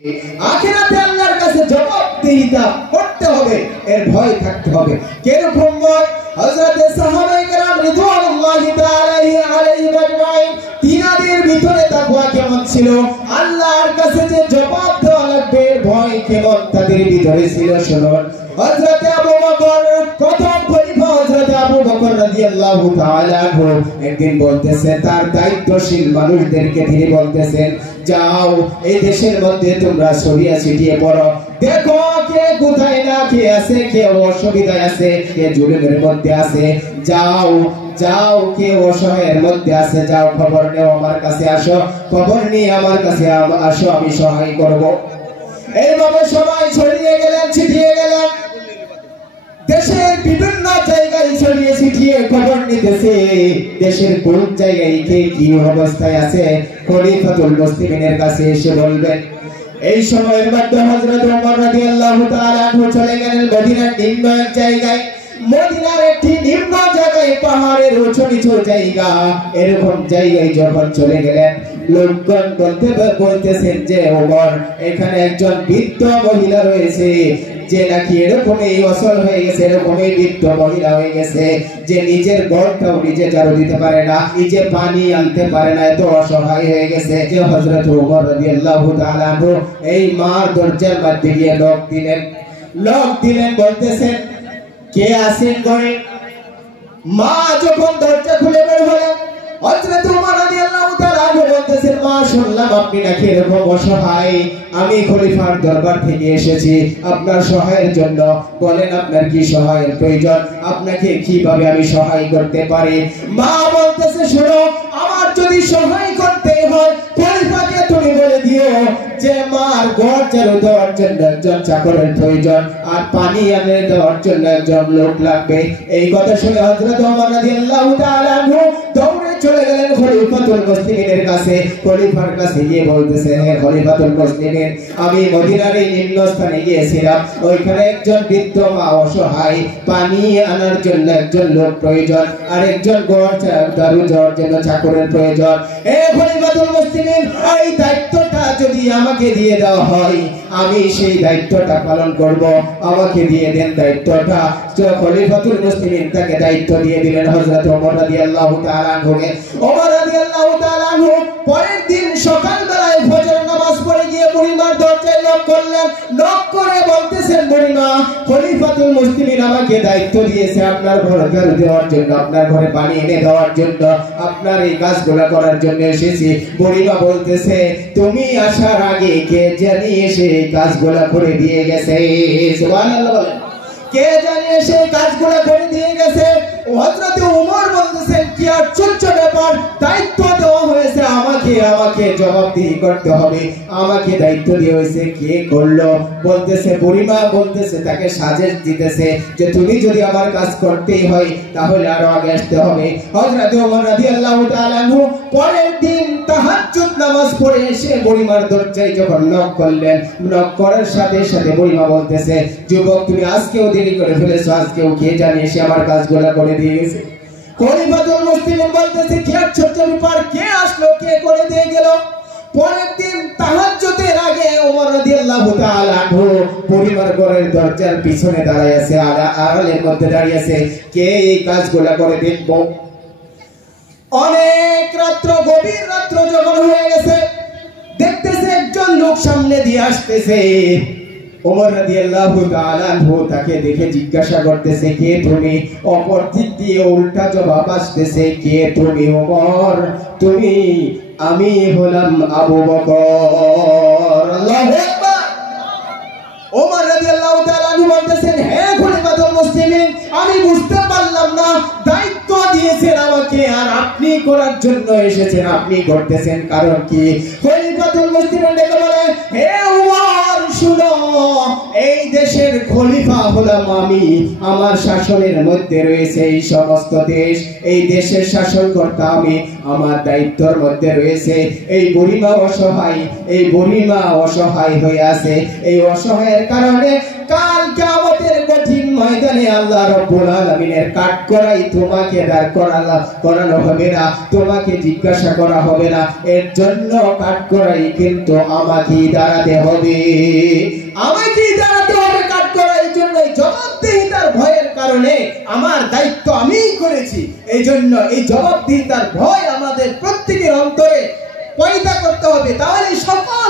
আখিরাতে আল্লাহর কাছে জবাবদিহিতা করতে হবে, এর ভয় থাকতে হবে। কিরকম ভয়? হযরত সাহাবায়ে কেরাম রিদওয়ানুল্লাহি তাআলা আলাইহিম আজমাইন তিনাদের ভিতরে তাকওয়া কেমন ছিল, আল্লাহর কাছে যে জবাব দেওয়া লাগবে এর ভয় কেমন তাদের ভিতরে ছিল। শুনুন, হযরত আবু বকর, প্রথম খলিফা হযরত আবু বকর রাদিয়াল্লাহু তাআলা আনহু একদিন বলতেছে তার দায়িত্বশীল মানুষদেরকে তিনি বলতেছেন, যাও এই দেশের মধ্যে তোমরা ছড়িয়ে ছিটিয়ে পড়ো, দেখো কে কোথায় না কে আছে, কে অসুবিধায় আছে, কে জুলুমের মধ্যে আছে, যাও যাও কে অসহায়ের মধ্যে আছে, যাও খবর নেও, আমার কাছে আসো, খবর নিয়ে আমার কাছে আসো, আমি সহায় করব। এইভাবে সবাই ছড়িয়ে গেলেন, ছিটিয়ে গেলেন, দেশের বিভিন্ন জায়গায় ছড়িয়ে ছিটিয়ে খবর নিতেছে দেশের কোন জায়গায় কে কি অবস্থায় আছে খলিফাতুল মুসলিমিনের কাছে এসে বলবেন। এই সময়ের মধ্যে হযরত ওমর রাদিয়াল্লাহু তাআলা আনহু চলে গেলেন মদিনার নিম্ন এক জায়গায়। মদিনার একটি নিম্ন জায়গায়, পাহাড়ের উঁচু নিচু জায়গা, এরকম জায়গায় যখন চলে গেলেন, লোকজন বলতেছেন যে ওমর, এখানে একজন বৃদ্ধ মহিলা রয়েছে যে নাকি এরকমই অসল হয়ে গেছে, এরকমই বৃদ্ধ মহিলা হয়ে গেছে যে নিজের ঘরটাও নিজে ঝাড়ু দিতে পারে না, নিজে পানি আনতে পারে না, এত অসহায় হয়ে গেছে। যে হযরত ওমর রাদিয়াল্লাহু তাআলা আনহু এই মার দরজার মধ্যে গিয়ে লোক দিলেন, বলতেছেন কে আছেন ঘরে? মা যখন দরজা খুলে বের হলেন, হযরত ওমর রাদিয়াল্লাহু তাআলা আনহু বলতেছেন, মা শুনলাম আপনি নাকি এরকম অসহায়, আমি খলিফার দরবার থেকে এসেছি আপনার সহায়ের জন্য, বলেন আপনার কি সহায়ের প্রয়োজন, আপনাকে কিভাবে আমি সহায় করতে পারি? মা বলতেছে, শোনো, আমার যদি সহায় করতে হয় খলিফাকে তুমি বলে দিও যে মার ঘর ঝাড়ু দেওয়ার জন্য একজন চাকরের প্রয়োজন, আর পানি এনে দেওয়ার জন্য একজন লোক লাগবে। এই কথা শুনে হযরত ওমর রাদিয়াল্লাহু তাআলা আনহু দৌড়ে চলে গেলেন খলিফাতুল মুসলিমিনের কাছে। খলিফার কাছে গিয়ে বলতেছে, হে খলিফাতুল মুসলিমিন, আমি মদিনার এই নিম্ন স্থানে গিয়েছিলাম, ওইখানে একজন বৃদ্ধ মা অসহায়, পানি আনার জন্য একজন লোক প্রয়োজন, আর একজন ঘর ঝাড়ু দেওয়ার জন্য চাকরের প্রয়োজন। হে খলিফাতুল মুসলিমিন, এই দায়িত্বটা যদি আমাকে দিয়ে দেওয়া হয় আমি সেই দায়িত্বটা পালন করব, আমাকে দিয়ে দেন দায়িত্বটা। খলিফাতুল মুসলিমিন তাকে দায়িত্ব দিয়ে দিলেন হযরত ওমর রাদিয়াল্লাহু তাআলা আনহুকে। ওমর রাদিয়াল্লাহু তাআলা আনহু পরের দিন সকাল বেলায় ফজর নামাজ পড়ে গিয়ে বুড়িমার দরজায় নক করলেন। নক করে বলতেছেন, বুড়িমা, খলিফাতুল মুসলিমিন আমাকে দায়িত্ব দিয়েছে আপনার ঘর ঝাড়ু দেওয়ার জন্য, আপনার ঘরে পানি এনে দেওয়ার জন্য, আপনার এই কাজগুলো করার জন্য এসেছি। বুড়িমা বলতেছে, তুমি আসার আগে কে জানি এসে এই কাজগুলো করে দিয়ে গেছে। সুবহানাল্লাহ বলেন, কে জানি এসে কাজগুলো করে দিয়ে গেছে। হযরত ওমর বলতেছেন, কি আশ্চর্য ব্যাপার, দায়িত্ব দেওয়া হয়েছে আমাকে, আমাকে জবাবদিহি করতে হবে, আমাকে দায়িত্ব দেওয়া হয়েছে, কে করলো? বলতেছে বুড়িমা, বলতেছে তাকে সাজেশ দিতেছে যে তুমি যদি আমার কাজ করতেই হয় তাহলে আরো আগে আসতে হবে। হযরত ওমর রাদিয়াল্লাহু তাআলা আনহু পরের দিন তাহাজ্জুদ নামাজ পড়ে এসে বুড়িমার দরজায় যখন নক করলেন, নক করার সাথে সাথে বুড়িমা বলতেছে, যুবক তুমি আজকেও দেরি করে ফেলেছো, আজকেও কে জানি এসে আমার কাজগুলো করে দিয়ে গেছে। খলিফাতুল মুসলিমিন বলতেছে, কি আশ্চর্য ব্যাপার, কে আসলো, কে করে দিয়ে গেল? পরের দিন তাহাজ্জুদের আগে ওমর রাদিয়াল্লাহু তাআলা আনহু পরিবার ঘরের দরজার পিছনে দাঁড়ায় আছে, আড়ালের মধ্যে দাঁড়িয়ে আছে, কে এই কাজগুলো করে দেখব। অনেক রাত্র, গভীর রাত্র যখন হয়ে গেছে, দেখতেছে একজন লোক সামনে দিয়ে আসতেছে। ওমর রাদিয়াল্লাহু তাআলা আনহু তাকে দেখে জিজ্ঞাসা করতেছে, কে তুমি? অপর দিক দিয়ে উল্টা জবাব আসতেছে, কে তুমি? ওমর, তুমি? আমি হলাম আবু বকর। আল্লাহু আকবার। ওমর রাদিয়াল্লাহু তাআলা আনহু বলতেছেন, হে খলিফাতুল মুসলিমিন, আমি বুঝতে পারলাম না, দায়িত্ব দিয়েছেন আমাকে আর আপনি করার জন্য এসেছেন, আপনি করতেছেন কারণ কি? খলিফাতুল মুসলিমিন ডেকে বলে, হে ওমর, শুনো, এই দেশের খলিফা হলাম আমি, আমার শাসনের মধ্যে রয়েছে এই সমস্ত দেশ, এই দেশের শাসনকর্তা আমি, আমার দায়িত্বের মধ্যে রয়েছে। এই বুড়িমা অসহায়, এই বুড়িমা অসহায় হয়ে আছে, এই অসহায়ের কারণে কাল কিয়ামতের কঠিন ময়দানে আল্লাহ রাব্বুল আলামিনের কাঠগড়াই তোমাকে দাঁড় করানো হবে না, তোমাকে জিজ্ঞাসা করা হবে না। এর জন্য কাঠগড়াই কিন্তু আমাকেই দাঁড়াতে হবে, আমাকেই দাঁড়াতে হবে কাঠগড়াই জন্য। জবাবদিহিতার ভয়ের কারণে আমার দায়িত্ব আমিই করেছি, এই জন্য এই জবাবদিহিতার ভয় আমাদের প্রত্যেকের অন্তরে পয়দা করতে হবে। তাহলে সকল